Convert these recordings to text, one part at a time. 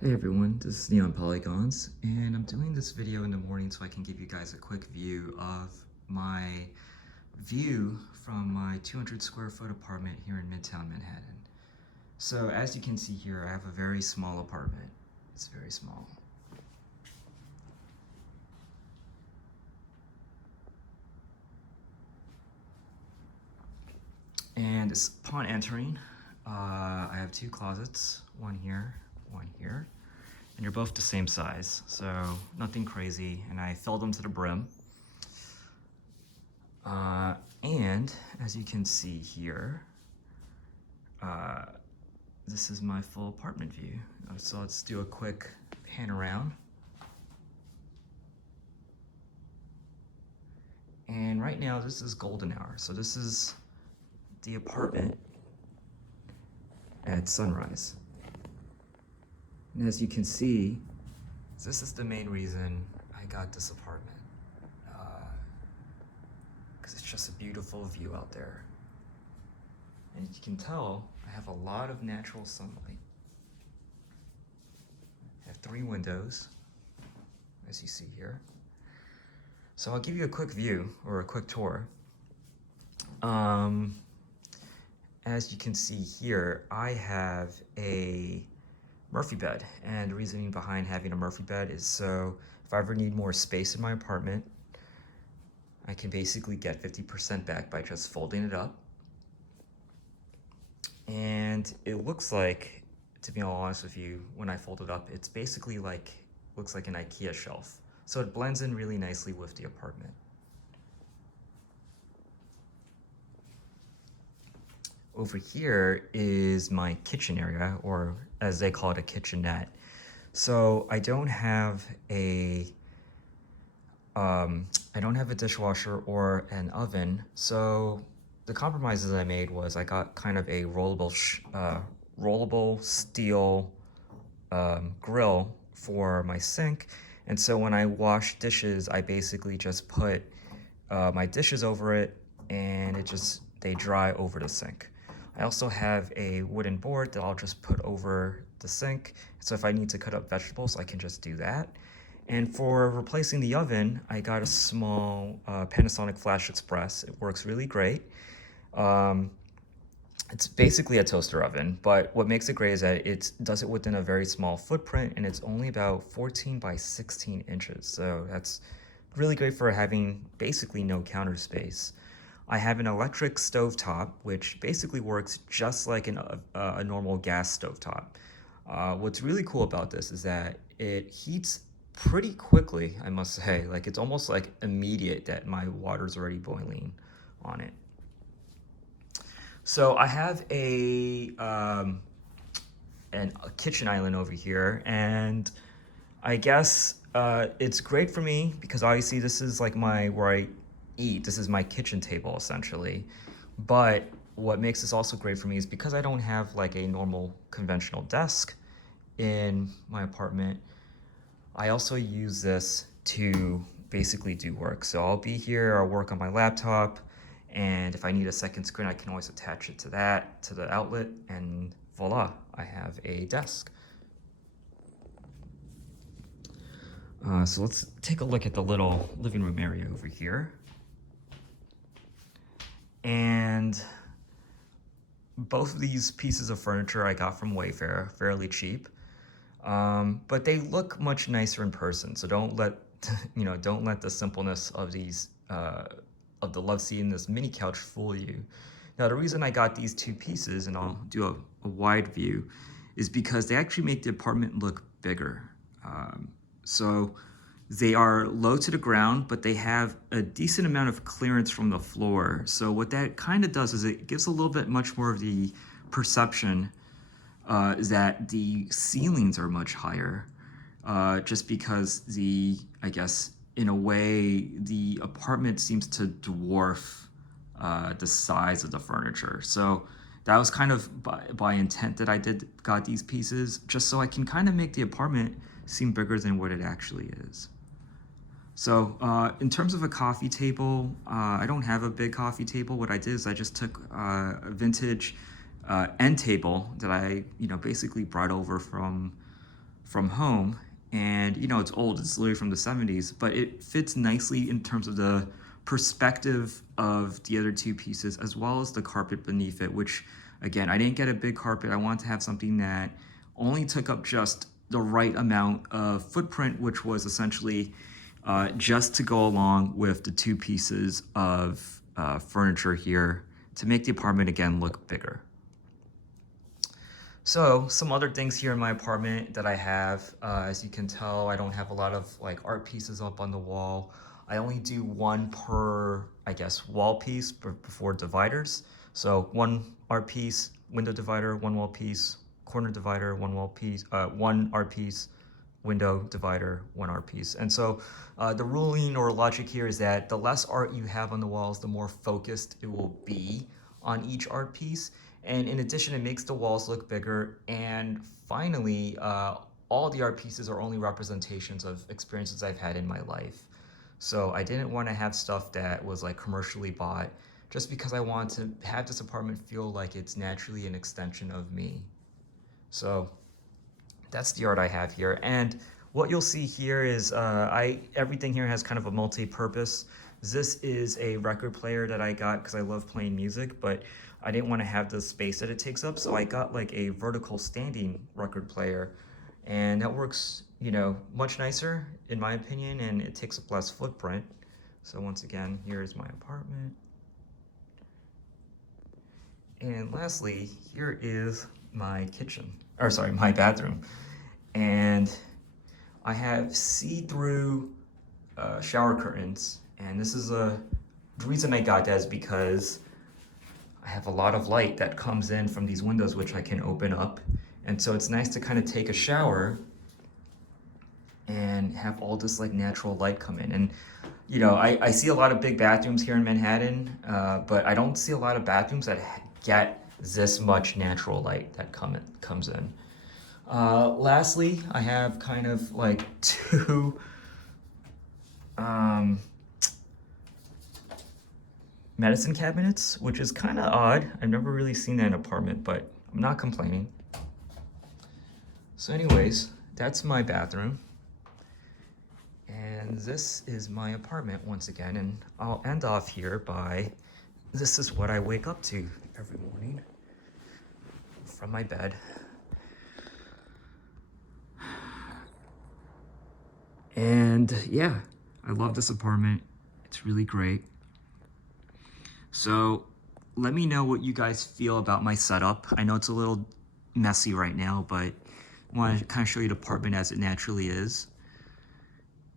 Hey everyone, this is Neon Polygons, and I'm doing this video in the morning so I can give you guys a quick view of my view from my 200 square foot apartment here in Midtown Manhattan. So as you can see here, I have a very small apartment. It's very small. And upon entering, I have two closets, one here, and they're both the same size, so nothing crazy, and I filled them to the brim. And as you can see here, this is my full apartment view. So let's do a quick pan around. And right now this is golden hour. So this is the apartment at sunrise. And as you can see, this is the main reason I got this apartment. Because it's just a beautiful view out there. And you can tell, I have a lot of natural sunlight. I have 3 windows, as you see here. So I'll give you a quick view, or a quick tour. As you can see here, I have a Murphy bed, and the reasoning behind having a Murphy bed is so if I ever need more space in my apartment, I can basically get 50% back by just folding it up. And it looks like, to be honest with you, when I fold it up, it's basically like, looks like an IKEA shelf. So it blends in really nicely with the apartment. Over here is my kitchen area, or as they call it, a kitchenette. So I don't have a dishwasher or an oven. So the compromises I made was I got kind of a rollable steel grill for my sink. And so when I wash dishes, I basically just put my dishes over it, and they dry over the sink. I also have a wooden board that I'll just put over the sink. So if I need to cut up vegetables, I can just do that. And for replacing the oven, I got a small Panasonic Flash Express. It works really great. It's basically a toaster oven, but what makes it great is that it does it within a very small footprint, and it's only about 14 by 16 inches. So that's really great for having basically no counter space. I have an electric stovetop, which basically works just like a normal gas stovetop. What's really cool about this is that it heats pretty quickly, I must say. Like, it's almost like immediate that my water's already boiling on it. So I have a kitchen island over here, and I guess it's great for me because obviously this is like where I eat. This is my kitchen table essentially. But what makes this also great for me is because I don't have like a normal conventional desk in my apartment, I also use this to basically do work. So I'll be here, I'll work on my laptop, and if I need a second screen, I can always attach it to the outlet, and voila, I have a desk. So let's take a look at the little living room area over here. And both of these pieces of furniture I got from Wayfair, fairly cheap. But they look much nicer in person. So don't let the simpleness of these of the love seat in this mini couch fool you. Now the reason I got these 2 pieces, and I'll do a wide view, is because they actually make the apartment look bigger. So they are low to the ground, but they have a decent amount of clearance from the floor. So what that kind of does is it gives a little bit much more of the perception that the ceilings are much higher, just because I guess, in a way, the apartment seems to dwarf the size of the furniture. So that was kind of by intent that I got these pieces, just so I can kind of make the apartment seem bigger than what it actually is. So in terms of a coffee table, I don't have a big coffee table. What I did is I just took a vintage end table that I basically brought over from from home. And, you know, it's old, it's literally from the 70s, but it fits nicely in terms of the perspective of the other two pieces, as well as the carpet beneath it, which, again, I didn't get a big carpet. I wanted to have something that only took up just the right amount of footprint, which was essentially just to go along with the two pieces of furniture here to make the apartment, again, look bigger. So some other things here in my apartment that I have, as you can tell, I don't have a lot of like art pieces up on the wall. I only do one per, I guess, wall piece before dividers. So one art piece, window divider, one wall piece, corner divider, one wall piece, one art piece, window divider, one art piece. And so the ruling or logic here is that the less art you have on the walls, the more focused it will be on each art piece. And in addition, it makes the walls look bigger. And finally, all the art pieces are only representations of experiences I've had in my life. So I didn't want to have stuff that was like commercially bought, just because I want to have this apartment feel like it's naturally an extension of me. So that's the art I have here. And what you'll see here is everything here has kind of a multi-purpose. This is a record player that I got because I love playing music, but I didn't want to have the space that it takes up, so I got like a vertical standing record player, and that works, you know, much nicer in my opinion, and it takes up less footprint. So once again, here's my apartment. And lastly, here is my kitchen, or sorry, my bathroom. And I have see-through shower curtains, and this is the reason I got that is because I have a lot of light that comes in from these windows, which I can open up. And so it's nice to kind of take a shower and have all this like natural light come in. And, you know, I see a lot of big bathrooms here in Manhattan, but I don't see a lot of bathrooms that get this much natural light that comes in. Lastly, I have kind of like two medicine cabinets, which is kind of odd. I've never really seen that in an apartment, but I'm not complaining. So anyways, that's my bathroom. And this is my apartment once again. And I'll end off here by, this is what I wake up to every morning from my bed. And yeah, I love this apartment. It's really great. So let me know what you guys feel about my setup. I know it's a little messy right now, but I want to kind of show you the apartment as it naturally is.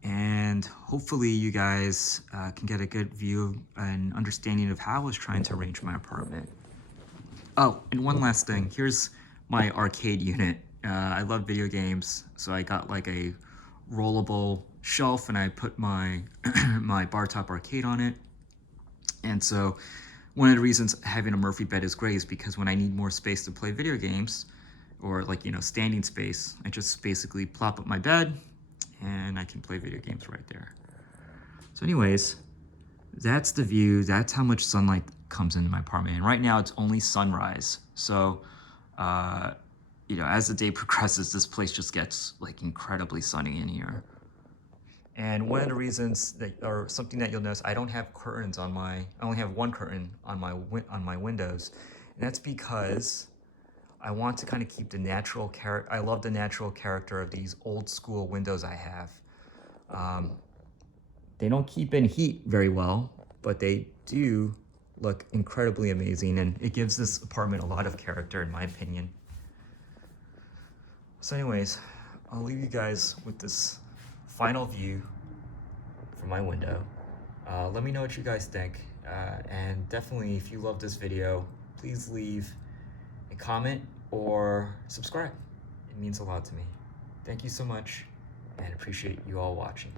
And hopefully you guys can get a good view and understanding of how I was trying to arrange my apartment. Oh, and one last thing. Here's my arcade unit. I love video games, so I got like a rollable shelf and I put my my bar top arcade on it. And so one of the reasons having a Murphy bed is great is because when I need more space to play video games, or like, you know, standing space, I just basically plop up my bed and I can play video games right there. So anyways, that's the view. That's how much sunlight comes into my apartment. And right now it's only sunrise. So, you know, as the day progresses, this place just gets like incredibly sunny in here. And one of the reasons that, or something that you'll notice, I don't have curtains on I only have one curtain on my windows. And that's because I want to kind of keep the natural character. I love the natural character of these old school windows I have. They don't keep in heat very well, but they do look incredibly amazing, and it gives this apartment a lot of character in my opinion. So anyways, I'll leave you guys with this final view from my window. Let me know what you guys think, and definitely if you love this video, please leave a comment or subscribe. It means a lot to me. Thank you so much, and appreciate you all watching.